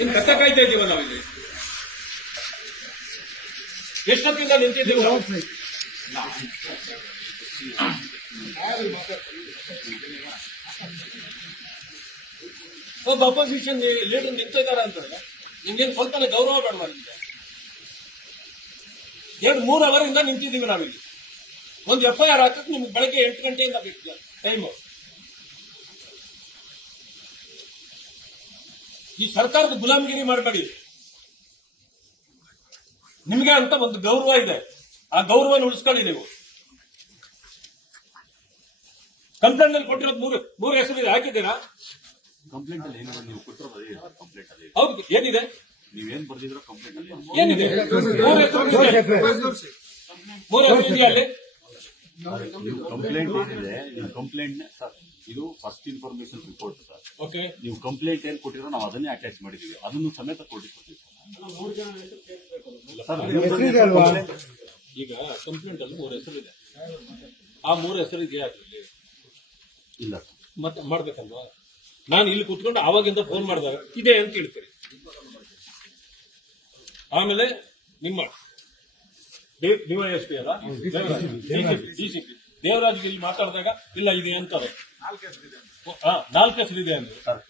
ಇನ್ ಕತ್ತ ಕಾಯ್ತಾ ಇದೀವ ನಾವಿಲ್ಲಿ. ಎಷ್ಟೊತ್ತಿಂದ ನಿಂತಿದ್ದೀವಿ ನಾವು? ಒಬ್ಬ ಅಪೋಸಿಷನ್ ಲೀಡರ್ ನಿಂತಿದ್ದಾರ ಅಂತಂದ್ರೆ ನಿಮ್ಗೇನು ಸ್ವಲ್ಪನೇ ಗೌರವ ಬೇಡ ಮಾಡಿದ್ದೆ. 2-3 ಅವರಿಂದ ನಿಂತಿದ್ದೀವಿ ನಾವಿಲ್ಲಿ. ಒಂದು FIR ಹಾಕಕ್ಕೆ ನಿಮ್ಗೆ ಬೆಳಗ್ಗೆ 8 ಗಂಟೆಯಿಂದ ಬೇಕು ಟೈಮು. ಈ ಸರ್ಕಾರದ ಗುಲಾಮಗಿರಿ ಮಾಡಬೇಡಿ. ನಿಮ್ಗೆ ಅಂತ ಒಂದು ಗೌರವ ಇದೆ, ಆ ಗೌರವನ ಉಳಿಸ್ಕೊಳ್ಳಿ ನೀವು. ಕಂಪ್ಲೇಂಟ್ ಅಲ್ಲಿ ಕೊಟ್ಟಿರೋದು ಮೂರು ಹೆಸರು ಹಾಕಿದ್ದೀರಾ? ಕಂಪ್ಲೇಂಟ್ ಅಲ್ಲಿ ಏನಿದೆ ನೀವು ಕೊಟ್ಟಿರೋದು ಅದೇ ಇದೆ. ಕಂಪ್ಲೇಂಟ್ ಅಲ್ಲಿ ಹೌದು, ಏನಿದೆ? ನೀವೇನ್ ಬರ್ದಿದ್ರೋ ಕಂಪ್ಲೇಂಟ್ ಅಲ್ಲಿ ಏನಿದೆ? 3 ಹೆಸರು ಇದೆಯಾ ಅಲ್ಲಿ? ನೀವು ಕಂಪ್ಲೇಂಟ್ ಏನಿದೆ, ನೀವು ಕಂಪ್ಲೇಂಟ್ ಸರ್, ಇದು first information report sir. Okay, ನೀವು ಕಂಪ್ಲೇಂಟ್ ಏನ್ ಕೊಟ್ಟಿರೋ ನಾವು ಅದನ್ನೇ ಅಟ್ಯಾಚ್ ಮಾಡಿದೀವಿ, ಅದನ್ನು ಸಮೇತ ಕೊಟ್ಟಿದ್ದೀವಿ ಸರ್. ಈಗ ಕಂಪ್ಲೇಂಟ್ ಅಲ್ಲಿ 3 ಹೆಸರು ಇದೆ. ಆ 3 ಹೆಸರು ಇದೆಯಾ ಅದರಲ್ಲಿ? ಇಲ್ಲ ಮತ್ತೆ ಮಾಡ್ಬೇಕಲ್ವಾ? ನಾನು ಇಲ್ಲಿ ಕೂತ್ಕೊಂಡು ಆವಾಗಿಂದ ಫೋನ್ ಮಾಡಿದಾಗ ಇದೆ ಅಂತ ಹೇಳ್ತೀರಿ. ಆಮೇಲೆ ನಿಮ್ಮ DYSP ಅಲ್ಲ, DCP ದೇವರಾಜ್ಗೆ ಇಲ್ಲಿ ಮಾತಾಡಿದಾಗ ಇಲ್ಲ ಇದೆ ಅಂತಾರೆ. 4 ಹೆಸರಿದೆ ಅಂದ್ರೆ ಸರ್